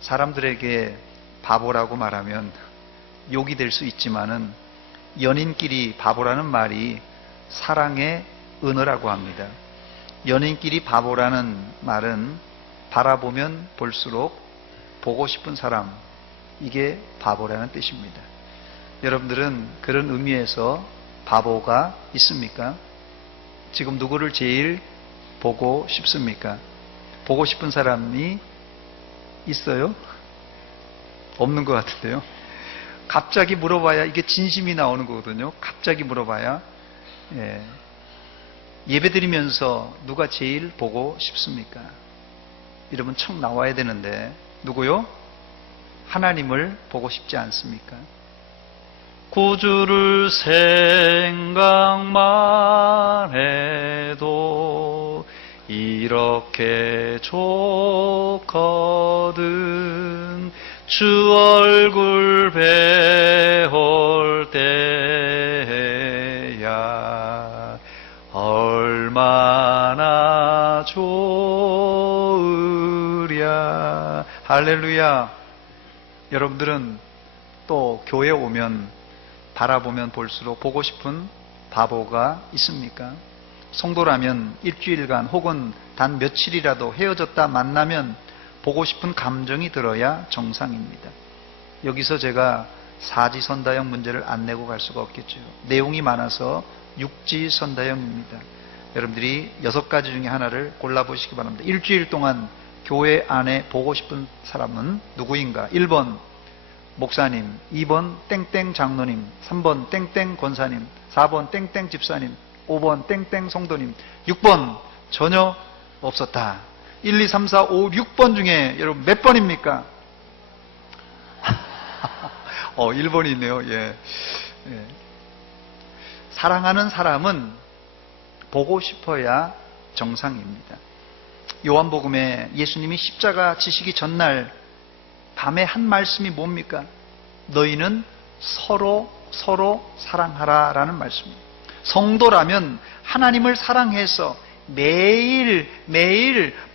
사람들에게 바보라고 말하면 욕이 될 수 있지만은 연인끼리 바보라는 말이 사랑의 은어라고 합니다. 연인끼리 바보라는 말은 바라보면 볼수록 보고 싶은 사람, 이게 바보라는 뜻입니다. 여러분들은 그런 의미에서 바보가 있습니까? 지금 누구를 제일 보고 싶습니까? 보고 싶은 사람이 있어요? 없는 것 같은데요. 갑자기 물어봐야 이게 진심이 나오는 거거든요. 갑자기 물어봐야. 예배드리면서 누가 제일 보고 싶습니까? 이러면 척 나와야 되는데 누구요? 하나님을 보고 싶지 않습니까? 구주를 생각만 해도 이렇게 좋거든. 주 얼굴 배울 때야 얼마나 좋으랴. 할렐루야. 여러분들은 또 교회 오면 바라보면 볼수록 보고 싶은 바보가 있습니까? 성도라면 일주일간 혹은 단 며칠이라도 헤어졌다 만나면 보고 싶은 감정이 들어야 정상입니다. 여기서 제가 사지선다형 문제를 안 내고 갈 수가 없겠죠. 내용이 많아서 육지선다형입니다. 여러분들이 6가지 중에 하나를 골라보시기 바랍니다. 일주일 동안 교회 안에 보고 싶은 사람은 누구인가? 1번 목사님, 2번 땡땡 장로님, 3번 땡땡 권사님, 4번 땡땡 집사님, 5번 땡땡 성도님, 6번 전혀 없었다. 1, 2, 3, 4, 5, 6번 중에 여러분 몇 번입니까? 1번이 있네요. 예. 사랑하는 사람은 보고 싶어야 정상입니다. 요한복음에 예수님이 십자가 지시기 전날 밤에 한 말씀이 뭡니까? 너희는 서로 사랑하라 라는 말씀입니다. 성도라면 하나님을 사랑해서 매일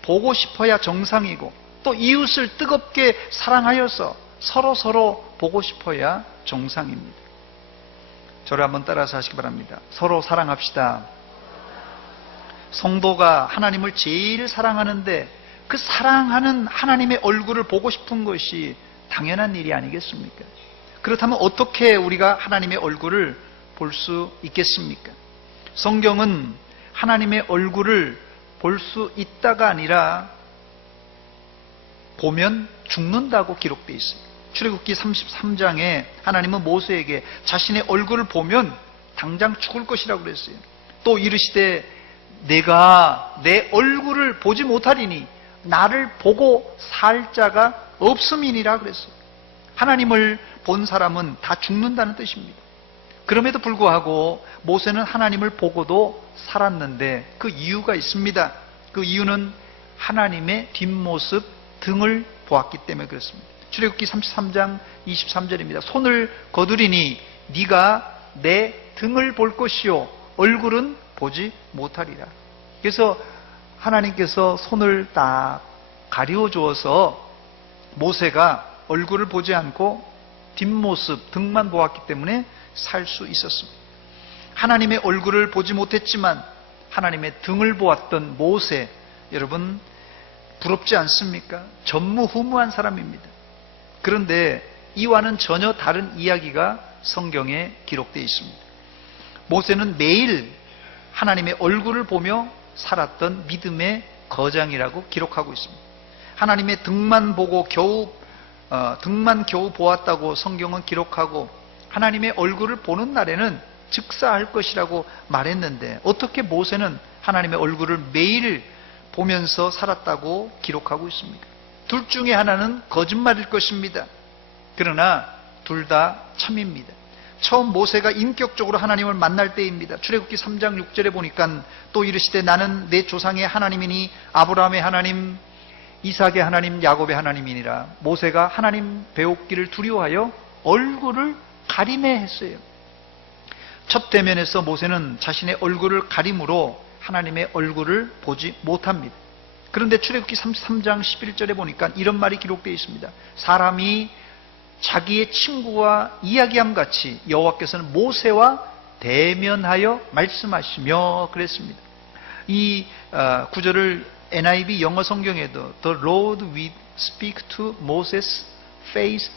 보고 싶어야 정상이고 또 이웃을 뜨겁게 사랑하여서 서로 보고 싶어야 정상입니다. 저를 한번 따라서 하시기 바랍니다. 서로 사랑합시다. 성도가 하나님을 제일 사랑하는데 그 사랑하는 하나님의 얼굴을 보고 싶은 것이 당연한 일이 아니겠습니까? 그렇다면 어떻게 우리가 하나님의 얼굴을 볼 수 있겠습니까? 성경은 하나님의 얼굴을 볼 수 있다가 아니라 보면 죽는다고 기록되어 있습니다. 출애굽기 33장에 하나님은 모세에게 자신의 얼굴을 보면 당장 죽을 것이라고 그랬어요. 또 이르시되 내가 내 얼굴을 보지 못하리니 나를 보고 살 자가 없음이니라 그랬어요. 하나님을 본 사람은 다 죽는다는 뜻입니다. 그럼에도 불구하고 모세는 하나님을 보고도 살았는데 그 이유가 있습니다. 그 이유는 하나님의 뒷모습, 등을 보았기 때문에 그렇습니다. 출애굽기 33장 23절입니다. 손을 거두리니 네가 내 등을 볼 것이요 얼굴은 보지 못하리라. 그래서 하나님께서 손을 딱 가리워 주어서 모세가 얼굴을 보지 않고 뒷모습, 등만 보았기 때문에 살 수 있었습니다. 하나님의 얼굴을 보지 못했지만 하나님의 등을 보았던 모세, 여러분 부럽지 않습니까? 전무후무한 사람입니다. 그런데 이와는 전혀 다른 이야기가 성경에 기록되어 있습니다. 모세는 매일 하나님의 얼굴을 보며 살았던 믿음의 거장이라고 기록하고 있습니다. 하나님의 등만 겨우 보았다고 성경은 기록하고 하나님의 얼굴을 보는 날에는 즉사할 것이라고 말했는데 어떻게 모세는 하나님의 얼굴을 매일 보면서 살았다고 기록하고 있습니까? 둘 중에 하나는 거짓말일 것입니다. 그러나 둘 다 참입니다. 처음 모세가 인격적으로 하나님을 만날 때입니다. 출애굽기 3장 6절에 보니까 또 이르시되 나는 내 조상의 하나님이니 아브라함의 하나님, 이삭의 하나님, 야곱의 하나님이니라. 모세가 하나님 배웠기를 두려워하여 얼굴을 가리매 했어요. 첫 대면에서 모세는 자신의 얼굴을 가림으로 하나님의 얼굴을 보지 못합니다. 그런데 출애굽기 33장 11절에 보니까 이런 말이 기록되어 있습니다. 사람이 자기의 친구와 이야기함 같이 여호와께서는 모세와 대면하여 말씀하시며 그랬습니다. 이 구절을 NIV 영어 성경에도 The Lord will speak to Moses face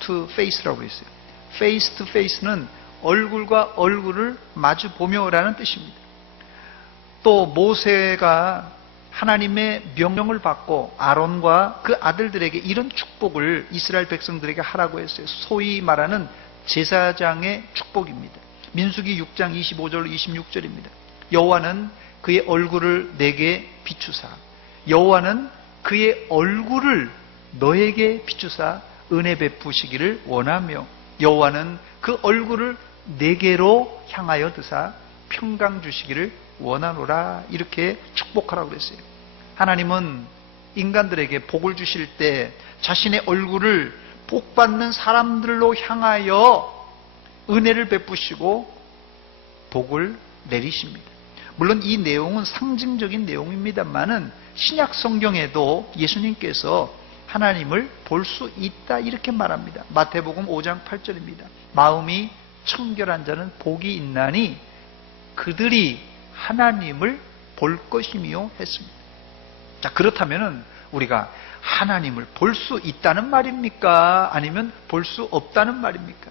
to face라고 했어요. face to face는 얼굴과 얼굴을 마주 보며라는 뜻입니다. 또 모세가 하나님의 명령을 받고 아론과 그 아들들에게 이런 축복을 이스라엘 백성들에게 하라고 했어요. 소위 말하는 제사장의 축복입니다. 민수기 6장 25절 26절입니다. 여호와는 그의 얼굴을 내게 비추사 여호와는 그의 얼굴을 너에게 비추사 은혜 베푸시기를 원하며 여호와는 그 얼굴을 내게로 향하여 드사 평강 주시기를 원하노라. 이렇게 축복하라고 그랬어요. 하나님은 인간들에게 복을 주실 때 자신의 얼굴을 복받는 사람들로 향하여 은혜를 베푸시고 복을 내리십니다. 물론 이 내용은 상징적인 내용입니다만은 신약 성경에도 예수님께서 하나님을 볼 수 있다 이렇게 말합니다. 마태복음 5장 8절입니다. 마음이 청결한 자는 복이 있나니 그들이 하나님을 볼 것이며 했습니다. 자, 그렇다면 우리가 하나님을 볼 수 있다는 말입니까? 아니면 볼 수 없다는 말입니까?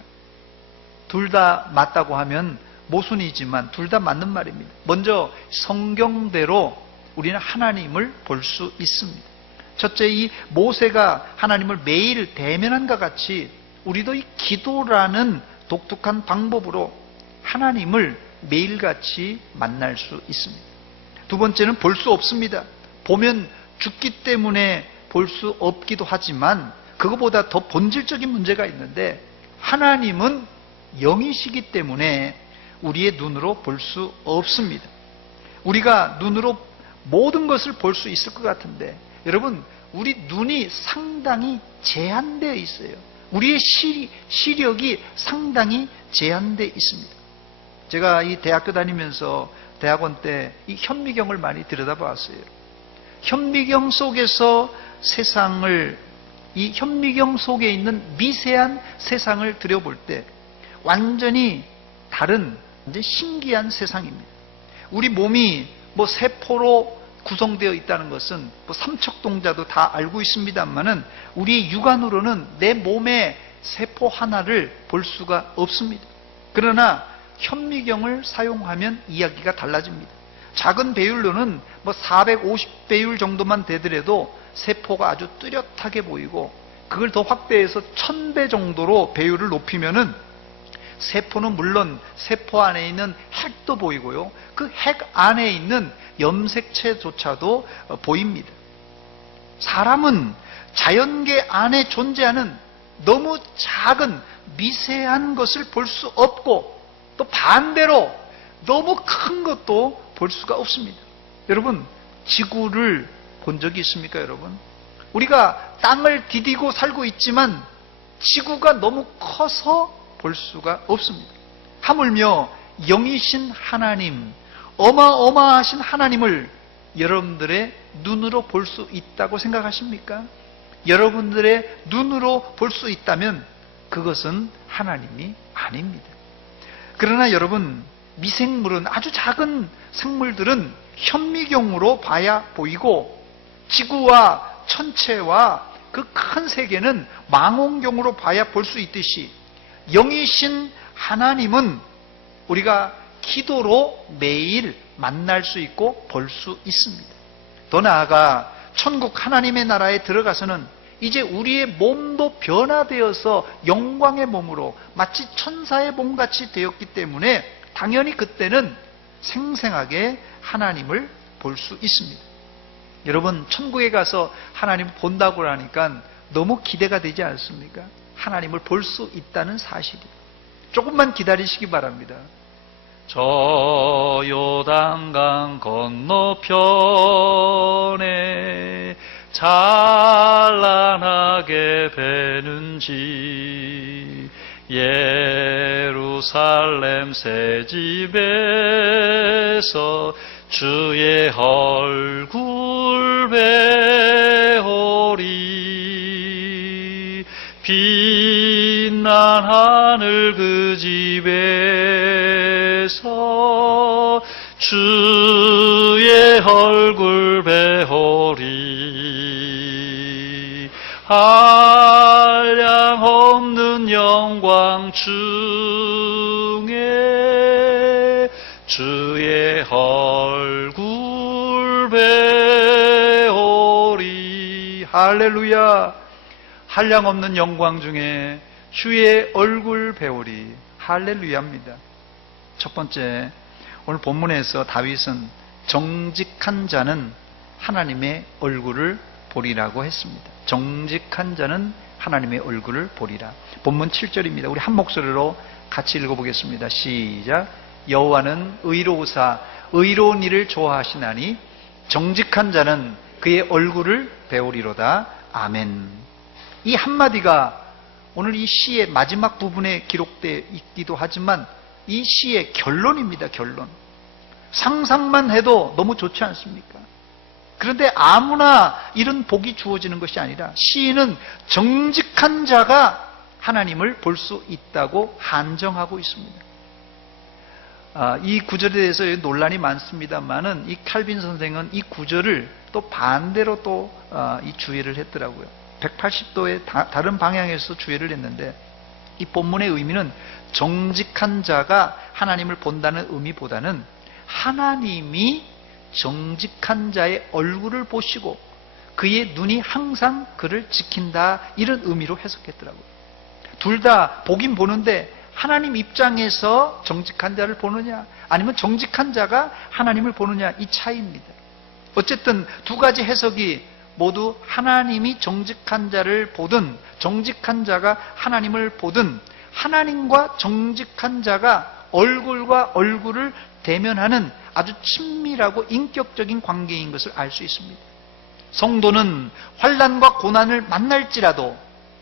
둘 다 맞다고 하면 모순이지만 둘 다 맞는 말입니다. 먼저 성경대로 우리는 하나님을 볼 수 있습니다. 첫째, 이 모세가 하나님을 매일 대면한과 같이 우리도 이 기도라는 독특한 방법으로 하나님을 매일같이 만날 수 있습니다. 두 번째는 볼 수 없습니다. 보면 죽기 때문에 볼 수 없기도 하지만 그것보다 더 본질적인 문제가 있는데 하나님은 영이시기 때문에 우리의 눈으로 볼 수 없습니다. 우리가 눈으로 모든 것을 볼 수 있을 것 같은데 여러분, 우리 눈이 상당히 제한되어 있어요. 우리의 시력이 상당히 제한되어 있습니다. 제가 이 대학교 다니면서 대학원 때 이 현미경을 많이 들여다봤어요. 현미경 속에서 세상을, 이 현미경 속에 있는 미세한 세상을 들여볼 때 완전히 다른 이제 신기한 세상입니다. 우리 몸이 뭐 세포로 구성되어 있다는 것은 뭐 삼척동자도 다 알고 있습니다만은 우리의 육안으로는 내 몸의 세포 하나를 볼 수가 없습니다. 그러나 현미경을 사용하면 이야기가 달라집니다. 작은 배율로는 뭐 450배율 정도만 되더라도 세포가 아주 뚜렷하게 보이고 그걸 더 확대해서 1000배 정도로 배율을 높이면은 세포는 물론 세포 안에 있는 핵도 보이고요. 그 핵 안에 있는 염색체조차도 보입니다. 사람은 자연계 안에 존재하는 너무 작은 미세한 것을 볼 수 없고 또 반대로 너무 큰 것도 볼 수가 없습니다. 여러분, 지구를 본 적이 있습니까, 여러분? 우리가 땅을 디디고 살고 있지만 지구가 너무 커서 볼 수가 없습니다. 하물며 영이신 하나님, 어마어마하신 하나님을 여러분들의 눈으로 볼 수 있다고 생각하십니까? 여러분들의 눈으로 볼 수 있다면 그것은 하나님이 아닙니다. 그러나 여러분, 미생물은, 아주 작은 생물들은 현미경으로 봐야 보이고 지구와 천체와 그 큰 세계는 망원경으로 봐야 볼 수 있듯이 영이신 하나님은 우리가 기도로 매일 만날 수 있고 볼 수 있습니다. 더 나아가 천국 하나님의 나라에 들어가서는 이제 우리의 몸도 변화되어서 영광의 몸으로 마치 천사의 몸같이 되었기 때문에 당연히 그때는 생생하게 하나님을 볼 수 있습니다. 여러분, 천국에 가서 하나님을 본다고 하니까 너무 기대가 되지 않습니까? 하나님을 볼 수 있다는 사실이. 조금만 기다리시기 바랍니다. 저 요단강 건너편에 찬란하게 배는지 예루살렘 새 집에서 주의 얼굴 배우리 빛난 하늘 그 집에서 주의 얼굴 배우리 한량 없는 영광 중에 주의 얼굴 배우리. 할렐루야. 한량 없는 영광 중에 주의 얼굴 배우리. 할렐루야입니다. 첫 번째, 오늘 본문에서 다윗은 정직한 자는 하나님의 얼굴을 보리라고 했습니다. 정직한 자는 하나님의 얼굴을 보리라. 본문 7절입니다. 우리 한 목소리로 같이 읽어보겠습니다. 시작. 여호와는 의로우사 의로운 일을 좋아하시나니 정직한 자는 그의 얼굴을 배우리로다. 아멘. 이 한마디가 오늘 이 시의 마지막 부분에 기록되어 있기도 하지만 이 시의 결론입니다. 결론. 상상만 해도 너무 좋지 않습니까? 그런데 아무나 이런 복이 주어지는 것이 아니라 시인은 정직한 자가 하나님을 볼 수 있다고 한정하고 있습니다. 이 구절에 대해서 논란이 많습니다만은 이 칼빈 선생은 이 구절을 또 반대로 또 이 주의를 했더라고요. 180도의 다른 방향에서 주의를 했는데 이 본문의 의미는 정직한 자가 하나님을 본다는 의미보다는 하나님이 정직한 자의 얼굴을 보시고 그의 눈이 항상 그를 지킨다, 이런 의미로 해석했더라고요. 둘 다 보긴 보는데 하나님 입장에서 정직한 자를 보느냐 아니면 정직한 자가 하나님을 보느냐, 이 차이입니다. 어쨌든 두 가지 해석이 모두 하나님이 정직한 자를 보든 정직한 자가 하나님을 보든 하나님과 정직한 자가 얼굴과 얼굴을 대면하는 아주 친밀하고 인격적인 관계인 것을 알 수 있습니다. 성도는 환난과 고난을 만날지라도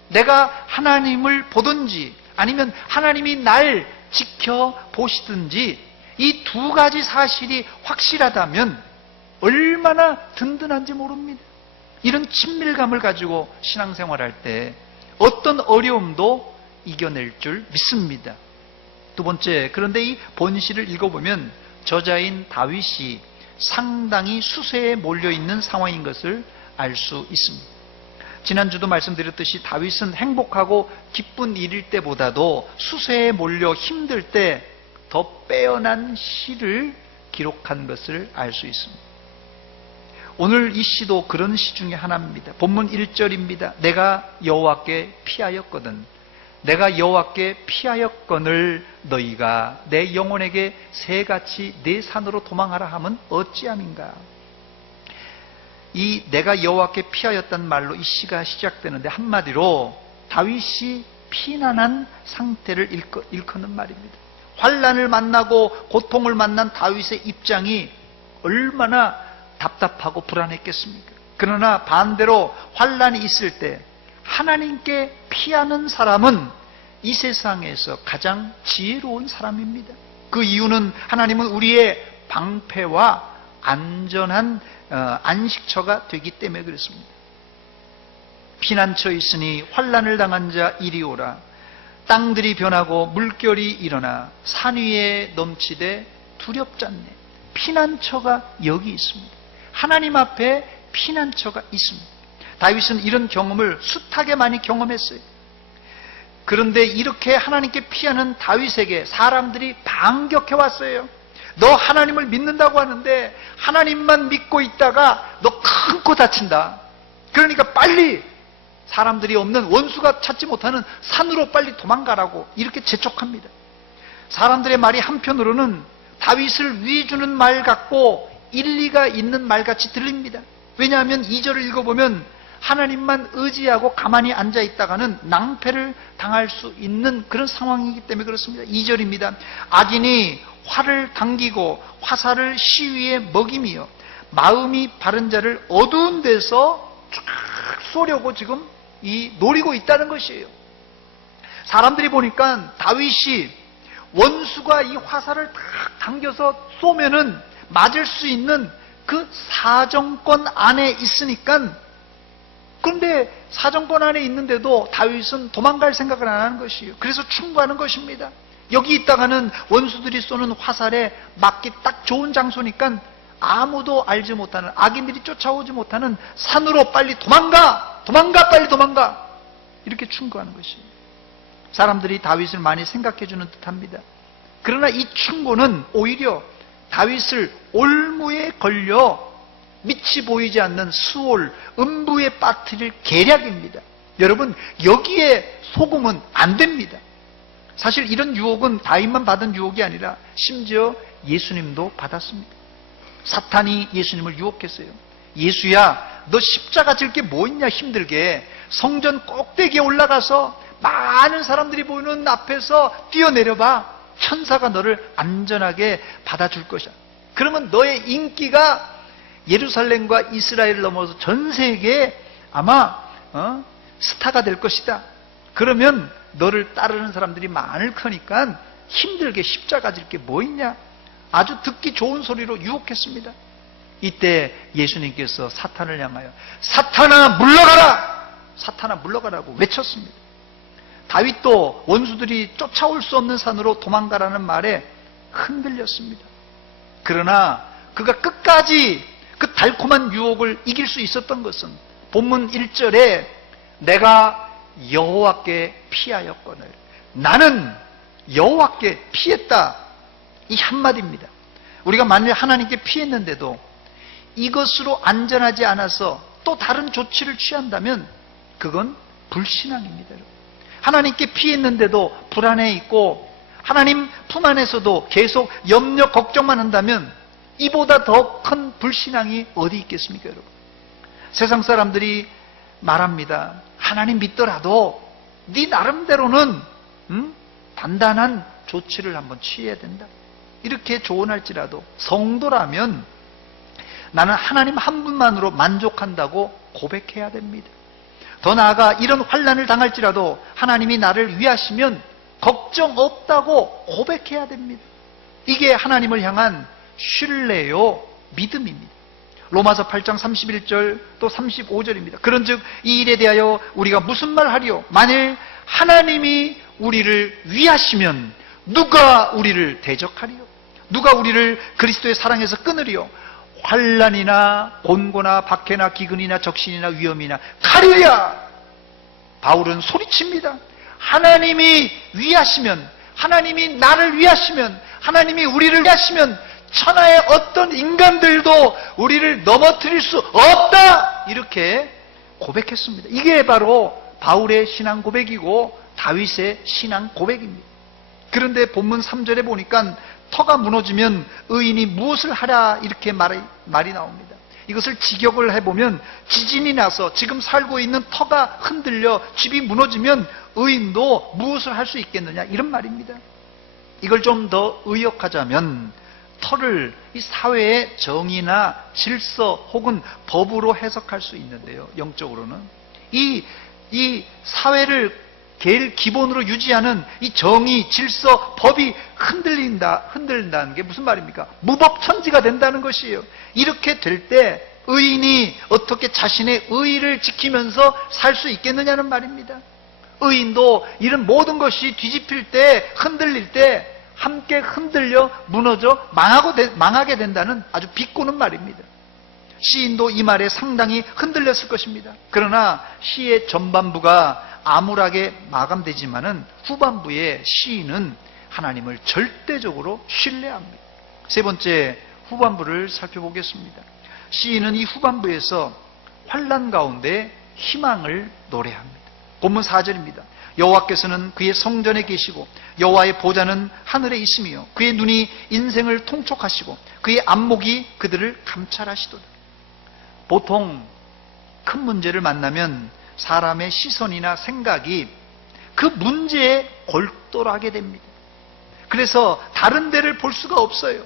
내가 하나님을 보든지 아니면 하나님이 날 지켜보시든지 이 두 가지 사실이 확실하다면 얼마나 든든한지 모릅니다. 이런 친밀감을 가지고 신앙생활할 때 어떤 어려움도 이겨낼 줄 믿습니다. 두 번째, 그런데 이 본시를 읽어보면 저자인 다윗이 상당히 수세에 몰려있는 상황인 것을 알 수 있습니다. 지난주도 말씀드렸듯이 다윗은 행복하고 기쁜 일일 때보다도 수세에 몰려 힘들 때 더 빼어난 시를 기록한 것을 알 수 있습니다. 오늘 이 시도 그런 시 중에 하나입니다. 본문 1절입니다. 내가 여호와께 피하였거든 내가 여호와께 피하였거늘 너희가 내 영혼에게 새같이 내 산으로 도망하라 함은 어찌함인가. 이 내가 여호와께 피하였단 말로 이 시가 시작되는데 한마디로 다윗이 피난한 상태를 일컫는 말입니다. 환난을 만나고 고통을 만난 다윗의 입장이 얼마나 답답하고 불안했겠습니까? 그러나 반대로 환난이 있을 때 하나님께 피하는 사람은 이 세상에서 가장 지혜로운 사람입니다. 그 이유는 하나님은 우리의 방패와 안전한 안식처가 되기 때문에 그렇습니다. 피난처에 있으니 환난을 당한 자 이리 오라. 땅들이 변하고 물결이 일어나 산 위에 넘치되 두렵지 않네. 피난처가 여기 있습니다. 하나님 앞에 피난처가 있습니다. 다윗은 이런 경험을 숱하게 많이 경험했어요. 그런데 이렇게 하나님께 피하는 다윗에게 사람들이 반격해 왔어요. 너 하나님을 믿는다고 하는데 하나님만 믿고 있다가 너 큰 코 다친다. 그러니까 빨리 사람들이 없는 원수가 찾지 못하는 산으로 빨리 도망가라고 이렇게 재촉합니다. 사람들의 말이 한편으로는 다윗을 위해주는 말 같고 일리가 있는 말같이 들립니다. 왜냐하면 2절을 읽어보면 하나님만 의지하고 가만히 앉아있다가는 낭패를 당할 수 있는 그런 상황이기 때문에 그렇습니다. 2절입니다. 악인이 활을 당기고 화살을 시위에 먹이며 마음이 바른 자를 어두운 데서 쫙 쏘려고 지금 노리고 있다는 것이에요. 사람들이 보니까 다윗이 원수가 이 화살을 탁 당겨서 쏘면은 맞을 수 있는 그 사정권 안에 있으니까, 그런데 사정권 안에 있는데도 다윗은 도망갈 생각을 안 하는 것이에요. 그래서 충고하는 것입니다. 여기 있다가는 원수들이 쏘는 화살에 맞기 딱 좋은 장소니까 아무도 알지 못하는, 악인들이 쫓아오지 못하는 산으로 빨리 도망가! 도망가! 빨리 도망가! 이렇게 충고하는 것이에요. 사람들이 다윗을 많이 생각해 주는 듯합니다. 그러나 이 충고는 오히려 다윗을 올무에 걸려 밑이 보이지 않는 수올, 음부에 빠뜨릴 계략입니다. 여러분, 여기에 속으면 안 됩니다. 사실 이런 유혹은 다윗만 받은 유혹이 아니라 심지어 예수님도 받았습니다. 사탄이 예수님을 유혹했어요. 예수야, 너 십자가 질 게 뭐 있냐, 힘들게. 성전 꼭대기에 올라가서 많은 사람들이 보이는 앞에서 뛰어내려봐. 천사가 너를 안전하게 받아줄 것이야. 그러면 너의 인기가 예루살렘과 이스라엘을 넘어서 전 세계에 아마 스타가 될 것이다. 그러면 너를 따르는 사람들이 많을 거니까 힘들게 십자가 질 게 뭐 있냐. 아주 듣기 좋은 소리로 유혹했습니다. 이때 예수님께서 사탄을 향하여 사탄아 물러가라! 사탄아 물러가라고 외쳤습니다. 다윗도 원수들이 쫓아올 수 없는 산으로 도망가라는 말에 흔들렸습니다. 그러나 그가 끝까지 그 달콤한 유혹을 이길 수 있었던 것은 본문 1절에 내가 여호와께 피하였거늘, 나는 여호와께 피했다, 이 한마디입니다. 우리가 만일 하나님께 피했는데도 이것으로 안전하지 않아서 또 다른 조치를 취한다면 그건 불신앙입니다. 하나님께 피했는데도 불안해 있고 하나님 품 안에서도 계속 염려 걱정만 한다면 이보다 더 큰 불신앙이 어디 있겠습니까, 여러분? 세상 사람들이 말합니다. 하나님 믿더라도 네 나름대로는 단단한 조치를 한번 취해야 된다. 이렇게 조언할지라도 성도라면 나는 하나님 한 분만으로 만족한다고 고백해야 됩니다. 더 나아가 이런 환난을 당할지라도 하나님이 나를 위하시면 걱정 없다고 고백해야 됩니다. 이게 하나님을 향한 신뢰요 믿음입니다. 로마서 8장 31절 또 35절입니다. 그런즉 이 일에 대하여 우리가 무슨 말 하리요? 만일 하나님이 우리를 위하시면 누가 우리를 대적하리요? 누가 우리를 그리스도의 사랑에서 끊으리요? 환난이나 곤고나 박해나 기근이나 적신이나 위험이나 칼이랴. 바울은 소리칩니다. 하나님이 위하시면, 하나님이 나를 위하시면, 하나님이 우리를 위하시면 천하의 어떤 인간들도 우리를 넘어뜨릴 수 없다, 이렇게 고백했습니다. 이게 바로 바울의 신앙 고백이고 다윗의 신앙 고백입니다. 그런데 본문 3절에 보니까 터가 무너지면 의인이 무엇을 하랴, 이렇게 말이 나옵니다. 이것을 직역을 해보면 지진이 나서 지금 살고 있는 터가 흔들려 집이 무너지면 의인도 무엇을 할 수 있겠느냐, 이런 말입니다. 이걸 좀 더 의역하자면 터를 이 사회의 정의나 질서 혹은 법으로 해석할 수 있는데요. 영적으로는 이 사회를 제일 기본으로 유지하는 이 정의, 질서, 법이 흔들린다는 게 무슨 말입니까? 무법천지가 된다는 것이에요. 이렇게 될 때 의인이 어떻게 자신의 의의를 지키면서 살 수 있겠느냐는 말입니다. 의인도 이런 모든 것이 뒤집힐 때, 흔들릴 때 함께 흔들려 무너져 망하게 된다는 아주 비꼬는 말입니다. 시인도 이 말에 상당히 흔들렸을 것입니다. 그러나 시의 전반부가 암울하게 마감되지만은 후반부에 시인은 하나님을 절대적으로 신뢰합니다. 세 번째, 후반부를 살펴보겠습니다. 시인은 이 후반부에서 환난 가운데 희망을 노래합니다. 본문 4절입니다. 여호와께서는 그의 성전에 계시고 여호와의 보좌는 하늘에 있으며 그의 눈이 인생을 통촉하시고 그의 안목이 그들을 감찰하시도다. 보통 큰 문제를 만나면 사람의 시선이나 생각이 그 문제에 골똘하게 됩니다. 그래서 다른 데를 볼 수가 없어요.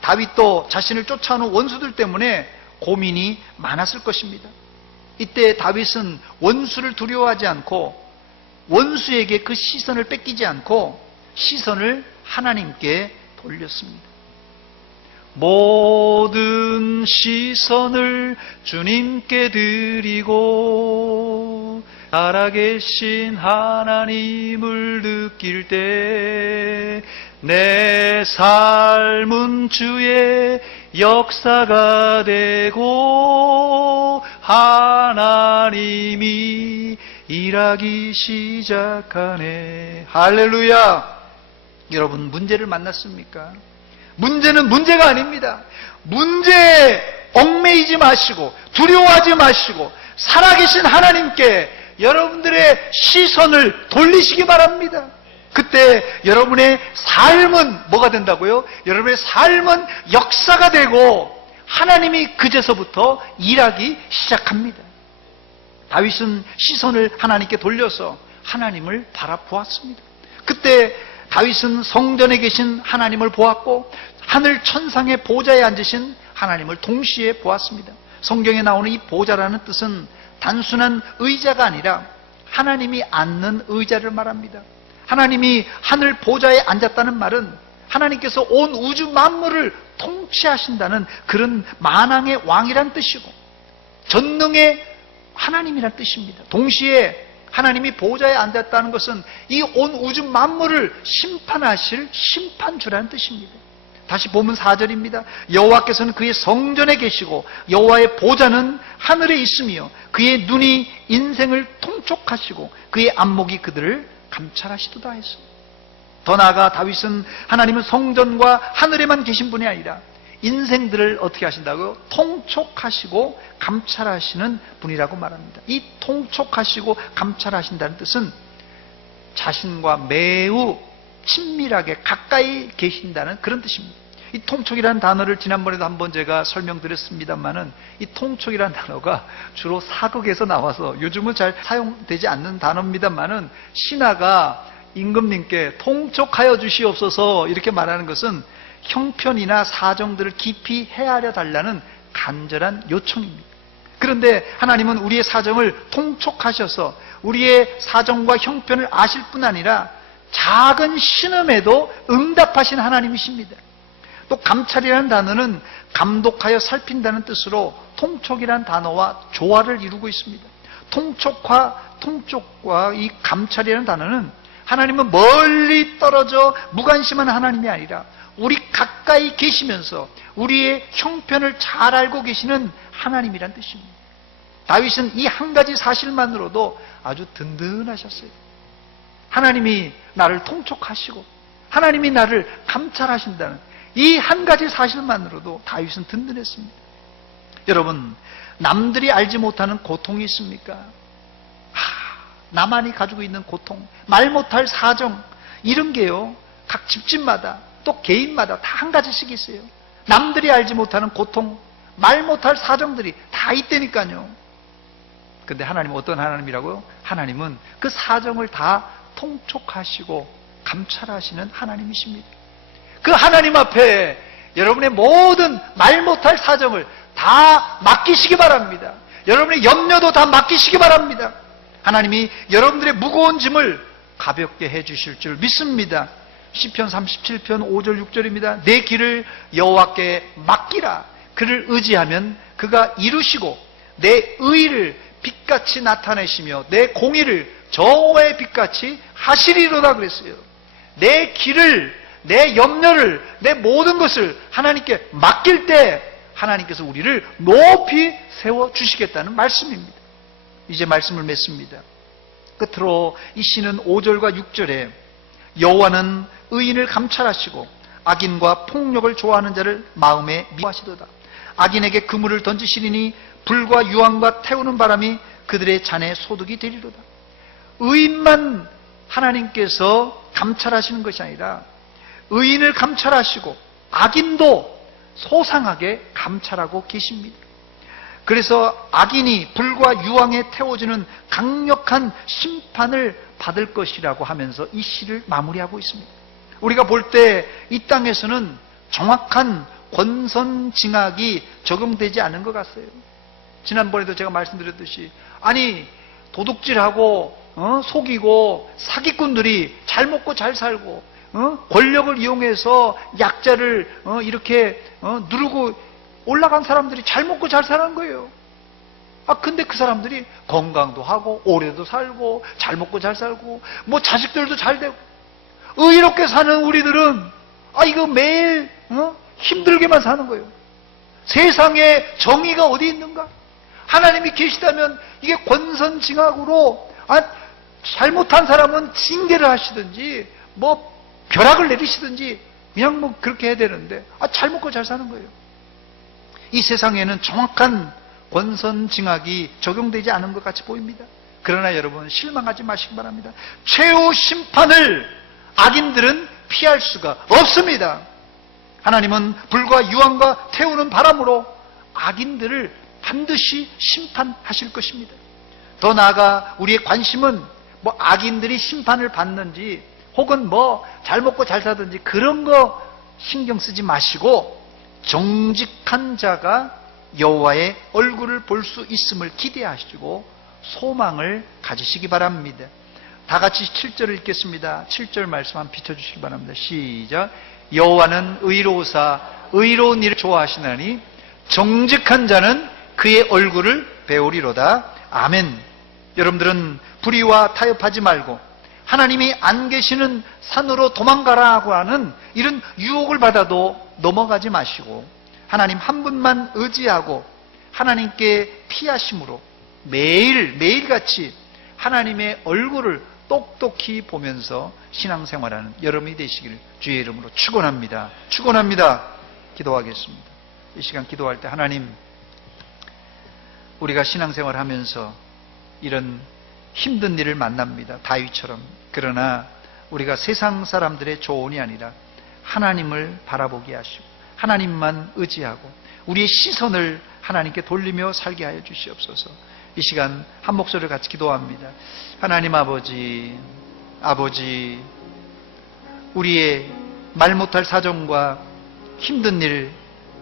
다윗도 자신을 쫓아오는 원수들 때문에 고민이 많았을 것입니다. 이때 다윗은 원수를 두려워하지 않고 원수에게 그 시선을 뺏기지 않고 시선을 하나님께 돌렸습니다. 모든 시선을 주님께 드리고 살아계신 하나님을 느낄 때 내 삶은 주의 역사가 되고 하나님이 일하기 시작하네. 할렐루야. 여러분, 문제를 만났습니까? 문제는 문제가 아닙니다. 문제에 얽매이지 마시고 두려워하지 마시고 살아계신 하나님께 여러분들의 시선을 돌리시기 바랍니다. 그때 여러분의 삶은 뭐가 된다고요? 여러분의 삶은 역사가 되고 하나님이 그제서부터 일하기 시작합니다. 다윗은 시선을 하나님께 돌려서 하나님을 바라보았습니다. 그때 다윗은 성전에 계신 하나님을 보았고 하늘 천상의 보좌에 앉으신 하나님을 동시에 보았습니다. 성경에 나오는 이 보좌라는 뜻은 단순한 의자가 아니라 하나님이 앉는 의자를 말합니다. 하나님이 하늘 보좌에 앉았다는 말은 하나님께서 온 우주 만물을 통치하신다는 그런 만왕의 왕이란 뜻이고 전능의 하나님이란 뜻입니다. 동시에 하나님이 보좌에 앉았다는 것은 이 온 우주 만물을 심판하실 심판주라는 뜻입니다. 다시 보면 4절입니다. 여호와께서는 그의 성전에 계시고 여호와의 보좌는 하늘에 있으며 그의 눈이 인생을 통촉하시고 그의 안목이 그들을 감찰하시도다 했습니다. 더 나아가 다윗은 하나님은 성전과 하늘에만 계신 분이 아니라 인생들을 어떻게 하신다고요? 통촉하시고 감찰하시는 분이라고 말합니다. 이 통촉하시고 감찰하신다는 뜻은 자신과 매우 친밀하게 가까이 계신다는 그런 뜻입니다. 이 통촉이라는 단어를 지난번에도 한번 제가 설명드렸습니다만은 이 통촉이라는 단어가 주로 사극에서 나와서 요즘은 잘 사용되지 않는 단어입니다만은 신하가 임금님께 통촉하여 주시옵소서 이렇게 말하는 것은 형편이나 사정들을 깊이 헤아려 달라는 간절한 요청입니다. 그런데 하나님은 우리의 사정을 통촉하셔서 우리의 사정과 형편을 아실 뿐 아니라 작은 신음에도 응답하신 하나님이십니다. 또 감찰이라는 단어는 감독하여 살핀다는 뜻으로 통촉이라는 단어와 조화를 이루고 있습니다. 통촉과 이 감찰이라는 단어는 하나님은 멀리 떨어져 무관심한 하나님이 아니라 우리 가까이 계시면서 우리의 형편을 잘 알고 계시는 하나님이란 뜻입니다. 다윗은 이 한 가지 사실만으로도 아주 든든하셨어요. 하나님이 나를 통촉하시고 하나님이 나를 감찰하신다는 이 한 가지 사실만으로도 다윗은 든든했습니다. 여러분, 남들이 알지 못하는 고통이 있습니까? 나만이 가지고 있는 고통, 말 못할 사정, 이런 게요, 각 집집마다 또 개인마다 다 한 가지씩 있어요. 남들이 알지 못하는 고통, 말 못할 사정들이 다 있다니까요. 근데 하나님은 어떤 하나님이라고요? 하나님은 그 사정을 다 통촉하시고 감찰하시는 하나님이십니다. 그 하나님 앞에 여러분의 모든 말 못할 사정을 다 맡기시기 바랍니다. 여러분의 염려도 다 맡기시기 바랍니다. 하나님이 여러분들의 무거운 짐을 가볍게 해주실 줄 믿습니다. 시편 37편 5절 6절입니다. 내 길을 여호와께 맡기라. 그를 의지하면 그가 이루시고 내 의를 빛같이 나타내시며 내 공의를 저의 빛같이 하시리로다 그랬어요. 내 길을, 내 염려를, 내 모든 것을 하나님께 맡길 때 하나님께서 우리를 높이 세워주시겠다는 말씀입니다. 이제 말씀을 맺습니다. 끝으로 이 시는 5절과 6절에 여호와는 의인을 감찰하시고 악인과 폭력을 좋아하는 자를 마음에 미워하시도다. 악인에게 그물을 던지시리니 불과 유황과 태우는 바람이 그들의 잔에 소득이 되리로다. 의인만 하나님께서 감찰하시는 것이 아니라 의인을 감찰하시고 악인도 소상하게 감찰하고 계십니다. 그래서 악인이 불과 유황에 태워지는 강력한 심판을 받을 것이라고 하면서 이 시를 마무리하고 있습니다. 우리가 볼 때 이 땅에서는 정확한 권선징악이 적용되지 않은 것 같아요. 지난번에도 제가 말씀드렸듯이 아니 도둑질하고 속이고 사기꾼들이 잘 먹고 잘 살고 권력을 이용해서 약자를 이렇게 누르고 올라간 사람들이 잘 먹고 잘 사는 거예요. 근데 그 사람들이 건강도 하고 오래도 살고 잘 먹고 잘 살고 뭐 자식들도 잘 되고, 의롭게 사는 우리들은 이거 매일 힘들게만 사는 거예요. 세상에 정의가 어디 있는가? 하나님이 계시다면 이게 권선징악으로 잘못한 사람은 징계를 하시든지 뭐 벼락을 내리시든지 그냥 뭐 그렇게 해야 되는데 잘 먹고 잘 사는 거예요. 이 세상에는 정확한 권선징악이 적용되지 않은 것 같이 보입니다. 그러나 여러분 실망하지 마시기 바랍니다. 최후 심판을 악인들은 피할 수가 없습니다. 하나님은 불과 유황과 태우는 바람으로 악인들을 반드시 심판하실 것입니다. 더 나아가 우리의 관심은 뭐 악인들이 심판을 받는지 혹은 뭐 잘 먹고 잘 사든지 그런 거 신경 쓰지 마시고 정직한 자가 여호와의 얼굴을 볼 수 있음을 기대하시고 소망을 가지시기 바랍니다. 다 같이 7절을 읽겠습니다. 7절 말씀 한번 비춰주시기 바랍니다. 시작. 여호와는 의로우사 의로운 일을 좋아하시나니 정직한 자는 그의 얼굴을 배우리로다. 아멘. 여러분들은 불의와 타협하지 말고 하나님이 안 계시는 산으로 도망가라고 하는 이런 유혹을 받아도 넘어가지 마시고 하나님 한 분만 의지하고 하나님께 피하심으로 매일같이 하나님의 얼굴을 똑똑히 보면서 신앙생활하는 여러분이 되시기를 주의 이름으로 축원합니다. 축원합니다. 기도하겠습니다. 이 시간 기도할 때 하나님, 우리가 신앙생활하면서 이런 힘든 일을 만납니다. 다윗처럼. 그러나 우리가 세상 사람들의 조언이 아니라 하나님을 바라보게 하시고 하나님만 의지하고 우리의 시선을 하나님께 돌리며 살게 하여 주시옵소서. 이 시간 한 목소리를 같이 기도합니다. 하나님 아버지, 우리의 말 못할 사정과 힘든 일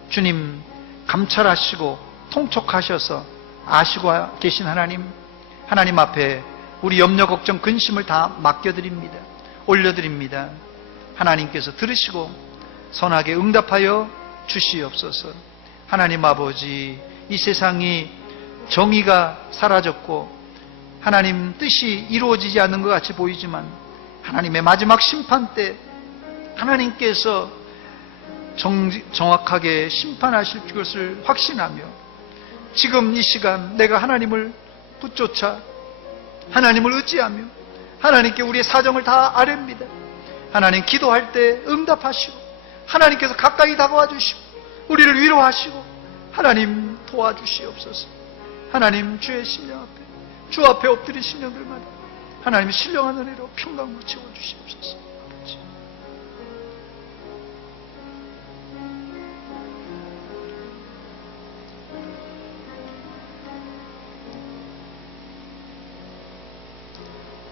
주님 감찰하시고 통촉하셔서 아시고 계신 하나님 앞에 우리 염려, 걱정, 근심을 다 맡겨드립니다. 올려드립니다. 하나님께서 들으시고 선하게 응답하여 주시옵소서. 하나님 아버지, 이 세상이 정의가 사라졌고 하나님 뜻이 이루어지지 않는 것 같이 보이지만 하나님의 마지막 심판 때 하나님께서 정확하게 심판하실 것을 확신하며 지금 이 시간 내가 하나님을 붙쫓아 하나님을 의지하며 하나님께 우리의 사정을 다 아뢰입니다. 하나님 기도할 때 응답하시고 하나님께서 가까이 다가와 주시고 우리를 위로하시고 하나님 도와주시옵소서. 하나님 주의 심령 앞에 주 앞에 엎드린 심령들마다 하나님 신령한 은혜로 평강을 채워주시옵소서. 아버지,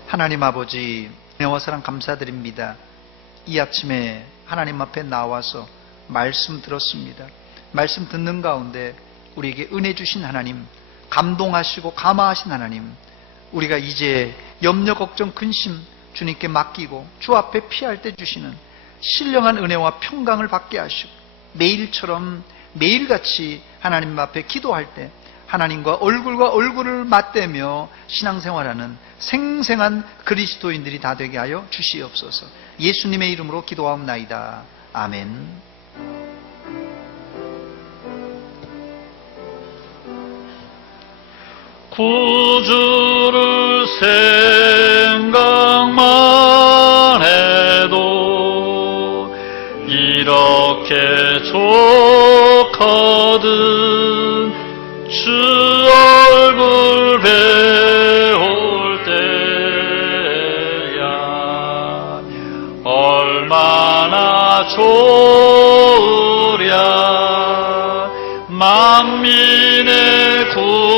하나님 아버지, 은혜와 사랑 감사드립니다. 이 아침에 하나님 앞에 나와서 말씀 들었습니다. 말씀 듣는 가운데 우리에게 은혜 주신 하나님, 감동하시고 감화하신 하나님, 우리가 이제 염려, 걱정, 근심 주님께 맡기고 주 앞에 피할 때 주시는 신령한 은혜와 평강을 받게 하시고 매일처럼 매일같이 하나님 앞에 기도할 때 하나님과 얼굴과 얼굴을 맞대며 신앙생활하는 생생한 그리스도인들이 다 되게 하여 주시옵소서. 예수님의 이름으로 기도하옵나이다. 아멘. 구주를 생각만 해도 이렇게 좋거든. 주 얼굴 배울 때야 얼마나 좋으랴. 만민의 구